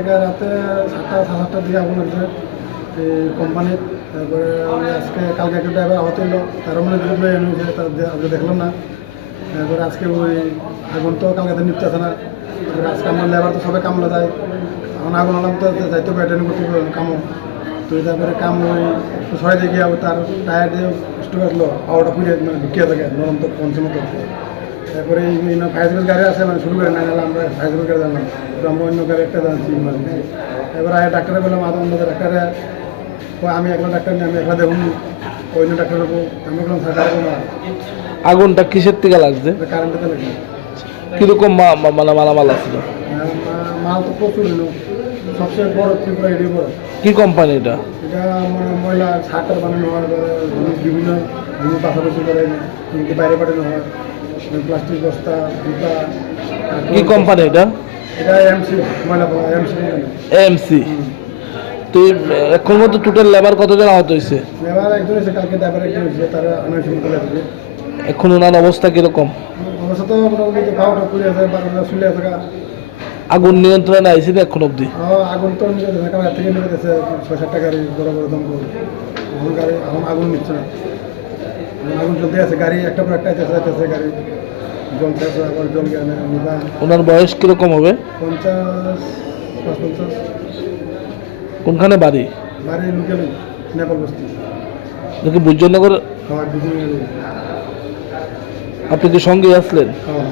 কালকে রাতে 7টা দিকে আগুন লাগছে এই কোম্পানির। তারপরে আজকে কালকে একটা ড্রাইভার আহত হইলো, তারও মানে দুটো এনেছে, আমরা দেখলাম না। তারপরে আজকে ওই আগুন তো কালকে নিপতেছে না। তারপরে আজকে আমার লেবার তো সবাই কামলা যায়, এখন আগুন আলাম তো যাইতে ব্যাটেন করতে কামো। তো তারপরে কাম ওই ছয় দিয়ে গিয়ে তার টায়ার দিয়ে স্টোক আসলো, পাওয়াটা পুড়ে মানে ঢুকিয়ে থাকে নরম তো পঞ্চম মতো। তারপরে এই ফায়ার সার্ভিস গাড়ি আছে মানে শুরু করে না গেলে আমরা ফায়ার সার্ভিস গাড়ি জানলাম, তো আমরা অন্য গাড়ি একটা জানছি। এবার আগে ডাক্তারে বললাম আধা ঘন্টা ডাক্তারে আমি একলা ডাক্তার নিয়ে আমি একলা দেখুন, অন্য ডাক্তার দেবো। আমি বললাম স্যার না, আগুনটা কিসের থেকে লাগছে? কারেন্টে লাগবে। কিরকম মানে মালামাল আছিল? মাল তো প্রচুর হলো, সবচেয়ে বড় ত্রিপুরা এডি বড়। কি কোম্পানি এটা? এটা মানে ময়লা শার্টার বানানো হয়, বিভিন্ন পাশাপাশি করে কিন্তু বাইরে পাঠানো হয়, প্লাস্টিক বস্তা, জুতা। কি কোম্পানি এটা? এটা এমসি ময়লা এমসি। এমসি। তুই এখন মতো টোটাল লেবার কতজন আহত হয়েছে? লেবার একজন এসে, কালকে ড্রাইভার একজন এসে, তারা অনেক শুরু করে আসবে। এখন ওনার অবস্থা কিরকম? অবশ্য তো মোটামুটি পাওয়াটা পুড়ে আছে, বারোটা চলে আছে। আগুন নিয়ন্ত্রণে আইসি না এখন অব্দি? আগুন তো নিয়ে যাচ্ছে, কারণ থেকে নিয়ে যাচ্ছে 6-7টা গাড়ি, বড় বড় দম করে। এখন গাড়ি এখন আগুন নিচ্ছে না, আগুন জ্বলতে আছে, গাড়ি একটা পর একটা যেতেছে, গাড়ি জ্বলতে আছে, আবার জল গেলে নিবা। ওনার বয়স কিরকম হবে? 50-55। কোনখানে বাড়ি? বাড়ি লুকেল নেপাল বস্তি। দেখি বুজ্জনগর। খাওয়ার দুদিন। আপনি কি সঙ্গে আসলেন? হ্যাঁ।